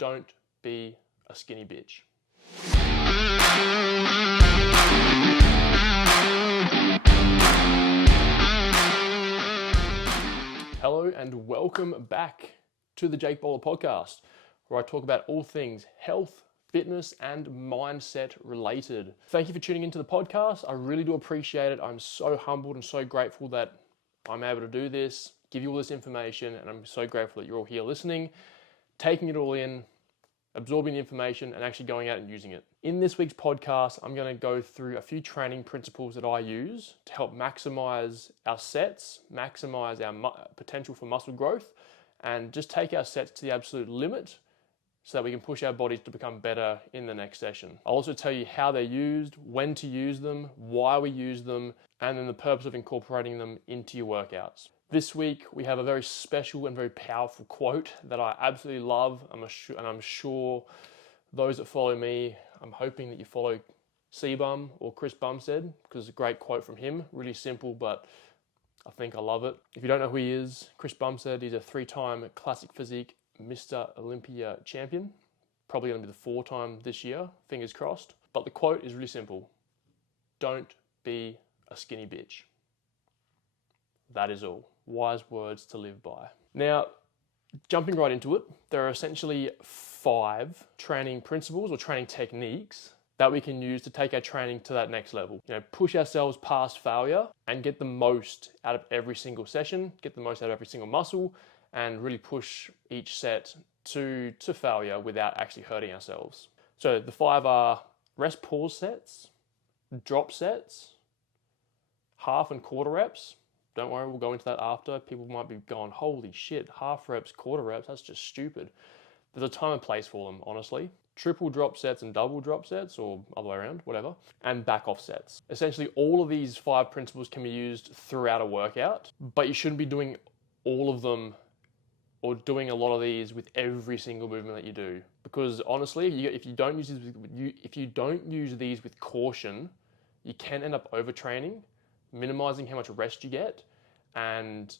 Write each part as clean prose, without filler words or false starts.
don't be a skinny bitch. Hello and welcome back to the Jake Bowler podcast, where I talk about all things health, fitness, and mindset related. Thank you for tuning into the podcast. I really do appreciate it. I'm so humbled and so grateful that I'm able to do this, give you all this information, and I'm so grateful that you're all here listening, taking it all in, absorbing the information, and actually going out and using it. In this week's podcast, I'm going to go through a few training principles that I use to help maximize our sets, maximize our potential for muscle growth, and just take our sets to the absolute limit so that we can push our bodies to become better in the next session. I'll also tell you how they're used, when to use them, why we use them, and then the purpose of incorporating them into your workouts. This week, we have a very special and very powerful quote that I absolutely love, and I'm sure those that follow me, I'm hoping that you follow CBum or Chris Bumstead, because it's a great quote from him, really simple, but I think I love it. If you don't know who he is, Chris Bumstead, he's a 3-time classic physique Mr. Olympia champion, probably going to be the 4th time this year, fingers crossed. But the quote is really simple. Don't be a skinny bitch. That is all. Wise words to live by. Now, jumping right into it, there are essentially 5 training principles or training techniques that we can use to take our training to that next level. Push ourselves past failure and get the most out of every single session, get the most out of every single muscle, and really push each set to failure without actually hurting ourselves. So the 5 are rest pause sets, drop sets, half and quarter reps. Don't worry, we'll go into that after. People might be going, holy shit, half reps, quarter reps, that's just stupid. There's a time and place for them, honestly. Triple drop sets and double drop sets, or other way around, whatever, and back off sets. Essentially, all of these 5 principles can be used throughout a workout, but you shouldn't be doing all of them or doing a lot of these with every single movement that you do. Because honestly, if you don't use these with caution, you can end up overtraining, minimizing how much rest you get, and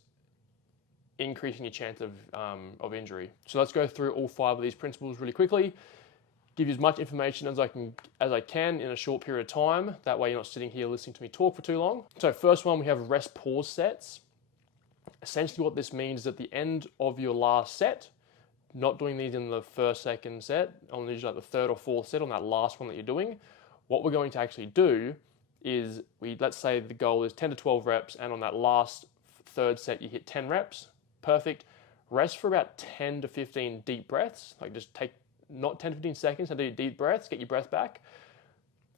increasing your chance of injury. So let's go through all 5 of these principles really quickly. Give you as much information as I can in a short period of time. That way you're not sitting here listening to me talk for too long. So first one, we have rest pause sets. Essentially what this means is at the end of your last set, not doing these in the first, second set, on usually like the 3rd or 4th set on that last one that you're doing, what we're going to actually do is let's say the goal is 10 to 12 reps, and on that last 3rd set you hit 10 reps, perfect. Rest for about 10 to 15 deep breaths, like just take not 10 to 15 seconds and do deep breaths, get your breath back,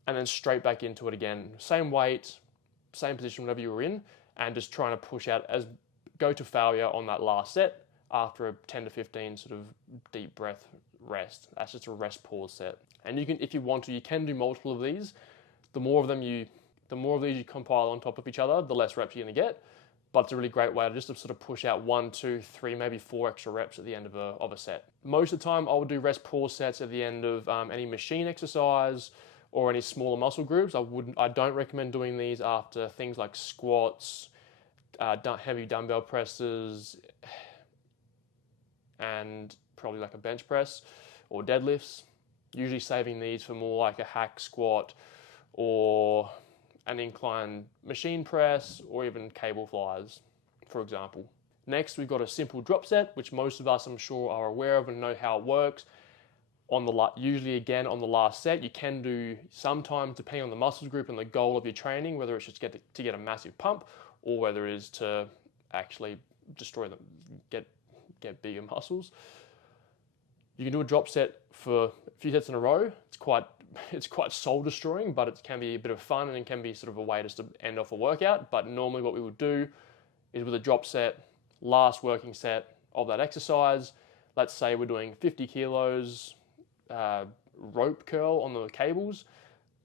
and then straight back into it again. Same weight, same position, whatever you were in, and just trying to push out go to failure on that last set after a 10 to 15 sort of deep breath rest. That's just a rest pause set. And you can, if you want to, you can do multiple of these. The more of these you compile on top of each other, the less reps you're going to get. But it's a really great way to just sort of push out 1, 2, 3, maybe 4 extra reps at the end of a set. Most of the time, I would do rest pause sets at the end of any machine exercise or any smaller muscle groups. I don't recommend doing these after things like squats, heavy dumbbell presses, and probably like a bench press or deadlifts. Usually saving these for more like a hack squat or an incline machine press or even cable flies, for example. Next, we've got a simple drop set, which most of us, I'm sure, are aware of and know how it works. Usually again on the last set, you can do sometimes, depending on the muscle group and the goal of your training, whether it's just to get a massive pump or whether it is to actually destroy them, get bigger muscles. You can do a drop set for a few sets in a row. It's quite soul destroying, but it can be a bit of fun and it can be sort of a way just to end off a workout. But normally what we would do is with a drop set, last working set of that exercise, let's say we're doing 50 kilos rope curl on the cables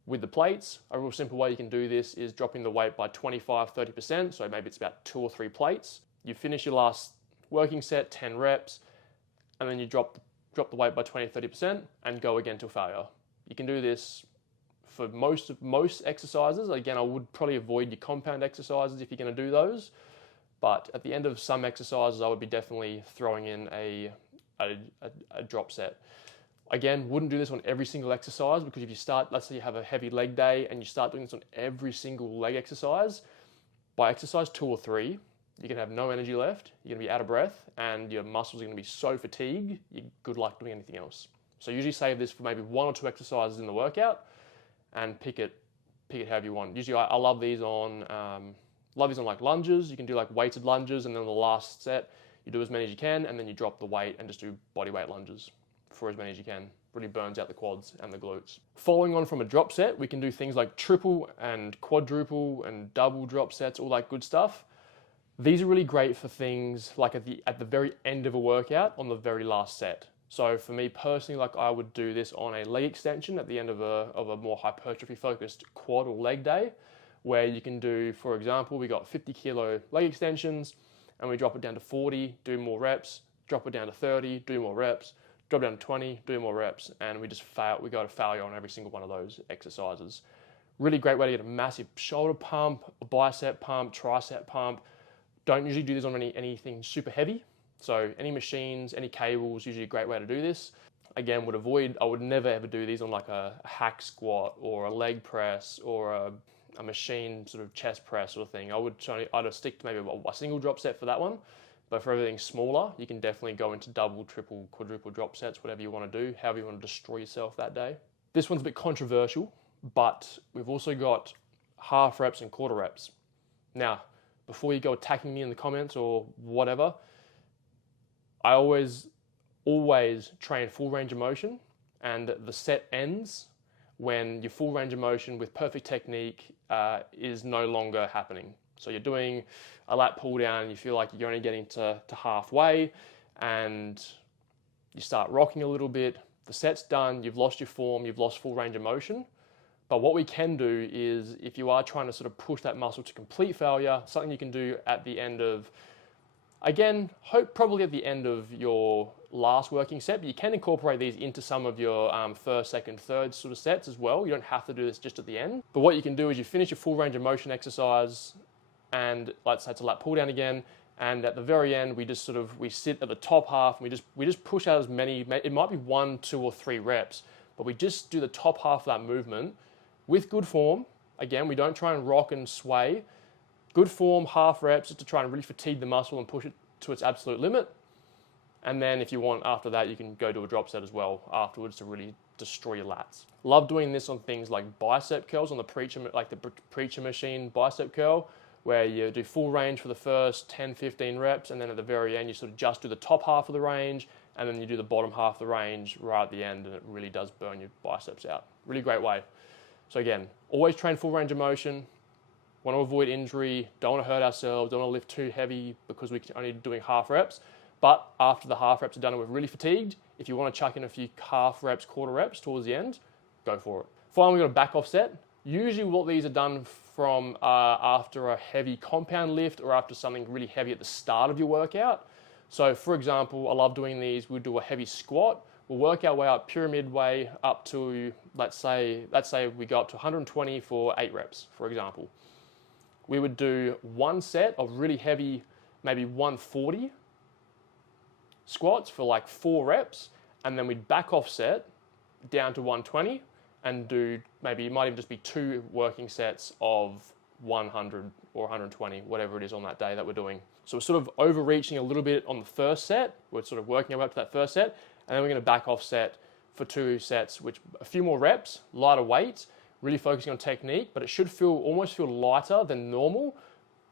with the plates. A real simple way you can do this is dropping the weight by 25-30%. So maybe it's about 2 or 3 plates. You finish your last working set, 10 reps, and then you drop the weight by 20-30% and go again till failure. You can do this for most exercises. Again, I would probably avoid your compound exercises if you're going to do those. But at the end of some exercises, I would be definitely throwing in a a drop set. Again, wouldn't do this on every single exercise, because if you start, let's say you have a heavy leg day and you start doing this on every single leg exercise, by exercise 2 or 3, you're gonna have no energy left, you're gonna be out of breath, and your muscles are gonna be so fatigued, good luck doing anything else. So usually save this for maybe 1 or 2 exercises in the workout, and pick it however you want. Usually I love these on like lunges. You can do like weighted lunges, and then the last set, you do as many as you can, and then you drop the weight and just do body weight lunges for as many as you can. Really burns out the quads and the glutes. Following on from a drop set, we can do things like triple and quadruple and double drop sets, all that good stuff. These are really great for things like at the very end of a workout, on the very last set. So for me personally, like I would do this on a leg extension at the end of a more hypertrophy focused quad or leg day, where you can do, for example, we got 50 kilo leg extensions and we drop it down to 40, do more reps, drop it down to 30, do more reps, drop it down to 20, do more reps, and we go to failure on every single one of those exercises. Really great way to get a massive shoulder pump, a bicep pump, tricep pump. Don't usually do this on anything super heavy. So any machines, any cables, usually a great way to do this. Again, I would never ever do these on like a hack squat or a leg press or a machine sort of chest press sort of thing. I'd stick to maybe a single drop set for that one. But for everything smaller, you can definitely go into double, triple, quadruple drop sets, whatever you want to do, however you want to destroy yourself that day. This one's a bit controversial, but we've also got half reps and quarter reps. Now, before you go attacking me in the comments or whatever, I always train full range of motion, and the set ends when your full range of motion with perfect technique is no longer happening. So you're doing a lat pull down and you feel like you're only getting to halfway, and you start rocking a little bit. The set's done, you've lost your form, you've lost full range of motion. But what we can do is, if you are trying to sort of push that muscle to complete failure, something you can do at the end of, again, probably at the end of your last working set, but you can incorporate these into some of your first, second, third sort of sets as well. You don't have to do this just at the end. But what you can do is you finish your full range of motion exercise, and let's say it's a lat pull down again, and at the very end we sit at the top half and we just push out as many, it might be 1, 2 or 3 reps, but we just do the top half of that movement with good form. Again, we don't try and rock and sway. Good form, half reps, just to try and really fatigue the muscle and push it to its absolute limit. And then if you want, after that, you can go to a drop set as well afterwards to really destroy your lats. Love doing this on things like bicep curls, on the preacher machine bicep curl, where you do full range for the first 10, 15 reps, and then at the very end, you sort of just do the top half of the range, and then you do the bottom half of the range right at the end, and it really does burn your biceps out. Really great way. So again, always train full range of motion. Want to avoid injury, don't want to hurt ourselves, don't want to lift too heavy because we're only doing half reps. But after the half reps are done and we're really fatigued, if you want to chuck in a few half reps, quarter reps towards the end, go for it. Finally, we've got a back off set. Usually what these are done from after a heavy compound lift or after something really heavy at the start of your workout. So for example, I love doing these. We'll do a heavy squat. We'll work our way up pyramid way up to, let's say we go up to 120 for 8 reps, for example. We would do one set of really heavy, maybe 140 squats for like 4 reps, and then we'd back off set down to 120 and do maybe, it might even just be 2 working sets of 100 or 120, whatever it is on that day that we're doing. So we're sort of overreaching a little bit on the first set. We're sort of working our way up to that first set, and then we're going to back off set for 2 sets, which a few more reps, lighter weight, really focusing on technique, but it should almost feel lighter than normal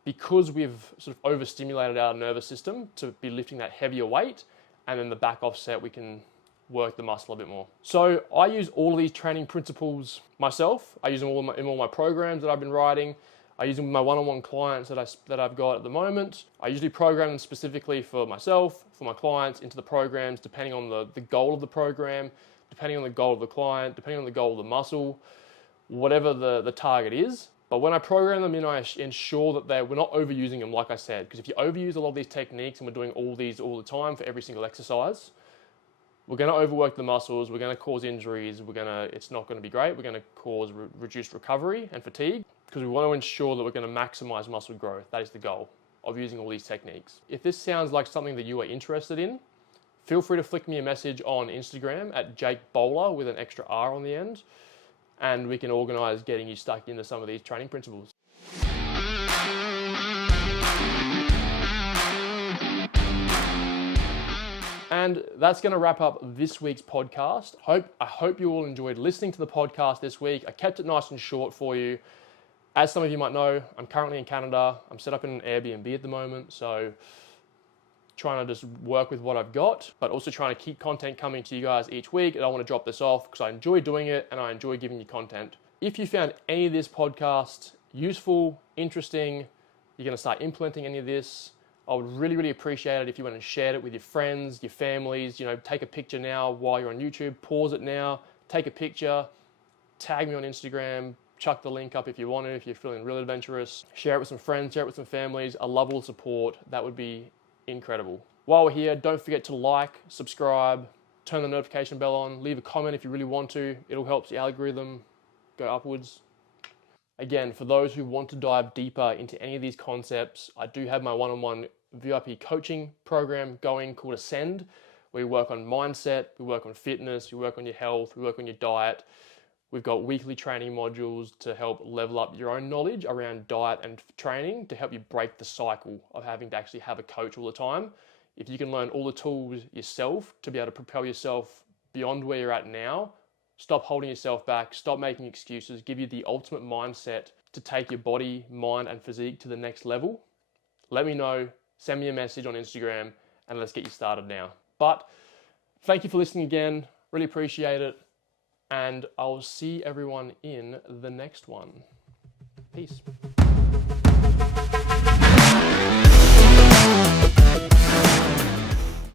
because we've sort of overstimulated our nervous system to be lifting that heavier weight, and then the back off set we can work the muscle a bit more. So I use all of these training principles myself. I use them all in all my programs that I've been writing. I use them with my one-on-one clients that I've got at the moment. I usually program them specifically for myself, for my clients, into the programs, depending on the goal of the program, depending on the goal of the client, depending on the goal of the muscle, whatever the target is. But when I program them in, I ensure that we're not overusing them, like I said, because if you overuse a lot of these techniques and we're doing all these all the time for every single exercise, we're going to overwork the muscles, we're going to cause injuries, it's not going to be great, we're going to cause reduced recovery and fatigue, because we want to ensure that we're going to maximize muscle growth. That is the goal of using all these techniques. If this sounds like something that you are interested in, feel free to flick me a message on Instagram at Jake Bowler with an extra R on the end, and we can organise getting you stuck into some of these training principles. And that's going to wrap up this week's podcast. I hope you all enjoyed listening to the podcast this week. I kept it nice and short for you. As some of you might know, I'm currently in Canada. I'm set up in an Airbnb at the moment, so trying to just work with what I've got, but also trying to keep content coming to you guys each week. I don't want to drop this off because I enjoy doing it and I enjoy giving you content. If you found any of this podcast useful, interesting, you're going to start implementing any of this, I would really, really appreciate it if you went and shared it with your friends, your families. Take a picture now while you're on YouTube, pause it now, take a picture, tag me on Instagram, chuck the link up if you want to, if you're feeling really adventurous. Share it with some friends, share it with some families. I love all the support. That would be incredible. While we're here, don't forget to like, subscribe, turn the notification bell on, leave a comment if you really want to. It'll help the algorithm go upwards. Again, for those who want to dive deeper into any of these concepts, I do have my one-on-one VIP coaching program going called Ascend, where we work on mindset, we work on fitness, we work on your health, we work on your diet. We've got weekly training modules to help level up your own knowledge around diet and training to help you break the cycle of having to actually have a coach all the time. If you can learn all the tools yourself to be able to propel yourself beyond where you're at now, stop holding yourself back, stop making excuses, give you the ultimate mindset to take your body, mind, and physique to the next level, let me know, send me a message on Instagram, and let's get you started now. But thank you for listening again. Really appreciate it. And I'll see everyone in the next one. Peace.